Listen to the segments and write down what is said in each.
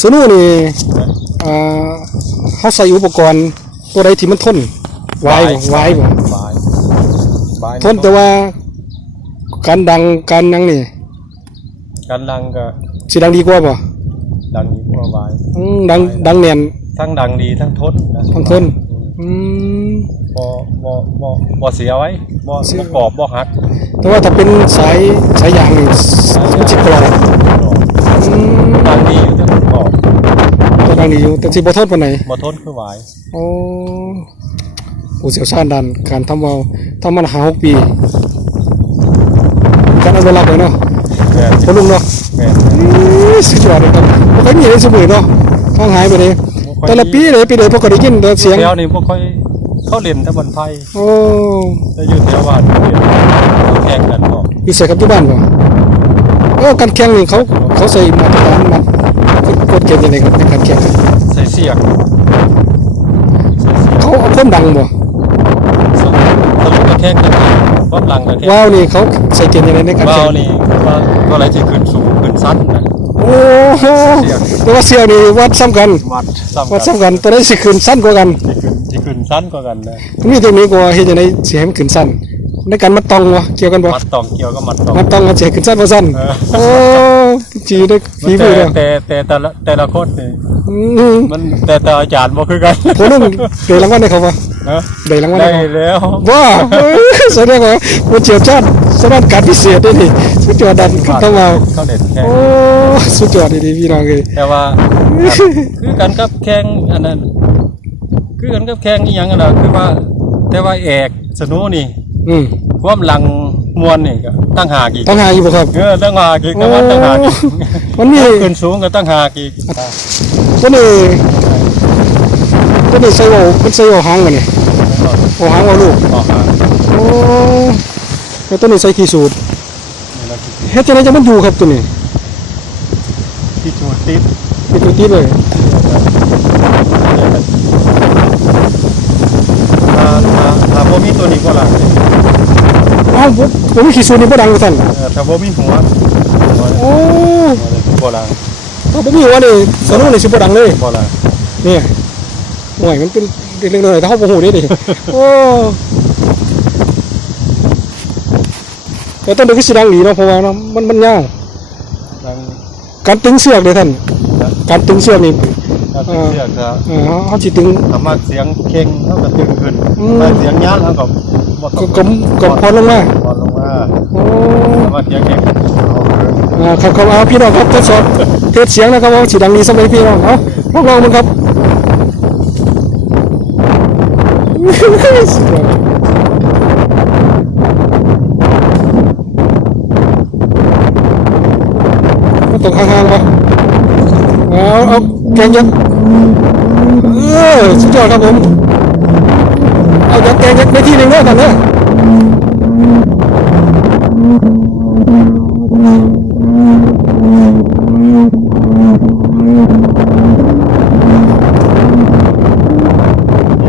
สนุนี่อ่าเขาใส่อุปกรณ์ตัวใดที่มันทนไหวบ่ทนแต่ว่าการดังการยังนี่การดังก็สิดังดีกว่าบ่ดังดีกว่าไว้ดังแน่นทั้งดังดีทั้งทนทั้งทนบ่เสียไว้บ่กรอบบ่หักแต่ว่าถ้าเป็นสายยางนี่มันสิกรอบดังดีทั้งกรอบดังดีอยู่แต่สิบ่ทนปานใดบ่ทนคือไว้โอ้ผู้เชี่ยวชาญด้านการทำวาล์วทำมา5-6 ปีการอนุรักษ์เลยเนาะพ่อลุงเนาะสุดยอดเลยครับบ่เคยมีได้สมุยเนาะท้องหายไปเลยแต่ละปีเลยพวกก็ได้ยินเสียงแถวนี้บ่ค่อยเขาเล่นตะบันไผโอ้แต่อยู่แถวบ้านแข่งกันบ่อยู่ใส่กับที่บ้านบ่การแข่งนี่เขาใส่มาตรฐานมันกฎเกณฑ์ยังไงครับในการแข่งใส่เสียงเขาเอาความดังบ่สรุปแข่งกันความดังกันว้าวนี่เขาใส่เกณฑ์ยังไงในการแข่งว้าวนี่ว่าอะไรที่ขึ้นสูงขึ้นสั้นนะโอ้โหแต่ว่าเสียวนี่วัดซ้ำกันตัวได้สิขึ้นสั้นกว่ากันสิขึ้นสั้นกว่ากันนะมีเทคนิคว่าเฮ็ดจังได๋สิให้มันขึ้นสั้นในการมัดตองบ่เกี่ยวกันบ่มัดตองเกี่ยวกับมัดตองมันสิขึ้นสั้นบ่สั้นโอ้จีได้ฝีมือแต่ละคนนี่มันแต่อาจารย์บ่คือกันโหนึงได้รางวัลได้เขาบ่ได้รางวัลได้แล้วว้าแสดงว่าผู้เชี่ยวชาญสำหรับการพิเศษได้นี่สุดยอดดันเข้ามาเขาเด่นแข่งโอ้สุดยอดดีๆพี่น้องเอ้ยแต่ว่าคือกันกับแข่งอันนั้นคือกันกับแข่งอีหยังน่ะคือว่าแต่ว่าแอกสนุนี่ความหลังมวลนี่ก็ตั้งหากอีกตั้งหากอีกบ่ครับตั้งหากอีกแต่ว่าตั้งหากอีกมันมีขึ้นสูงก็ตั้งหากอีกตัวนี้ใส่ว่ามันใส่ว่าหางบ่นี่โอ้หางว่าลูกโอ้แล้วตัวนี้ใส่ขี้สูบเฮ็ดจังได๋จะมันอยู่ครับตัวนี้ขี้สูบติดเลยถ้าบ่มีตัวนี้ก็ล่ะผมมีขี้สูบนี่บ่ดังซั่นถ้าบ่มีหัวโอ้บ่ดังถ้าบ่มีหัวนี่สนุกนี่สิบ่ดังเลยบ่ดังนี่โอ้ยมันเป็นเรื่องน้อยถ้าเฮาบ่ฮู้นี่โอ้แต่ต้นเด็กสิดังดีเนาะเพราะว่ามันยาวการตึงเสือกเด้ท่านการตึงเสือกนี่เสียงจะเฮาสิตึงสามารถเสียงเข่งเฮาก็ตึงขึ้นแต่เสียงยานเฮาก็พอลงมาโอ้สามารถเสียงเข่งครับเอาพี่น้องครับทดสอบเทสเสียงนะครับว่าสิดังดีสมัยพี่น้องเอาลองมึงครับมันตกห่างๆป่ะเอาแกงยักษ์สุดยอดครับผมเอาแกงยักษ์ในที่หนึ่งเนาะกันเนาะ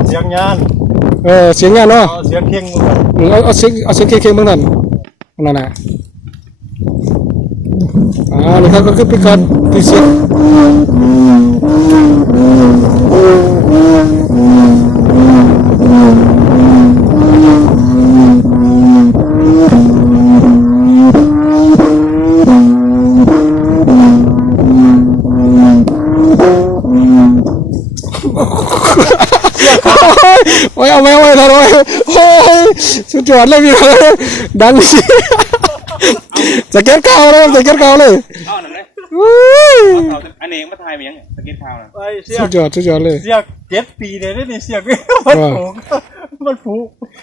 เสียงยานเสียงงานเนาะเสียงเข่งเอาเสียงเข่งๆบ้างนั่นน่ะนี่ครับก็คือเป็นการที่เสียงโอ้ยเอาไม่ทำไมโอ้ยสุดยอดเลยพี่ดังสิสเก็ตข่าวเลยสเก็ตข่าวเลยอันนี้มาถ่ายไปยังสเก็ตข่าวนะสุดยอดเลยเสียก7 ปีเลยนี่เสียกมันผู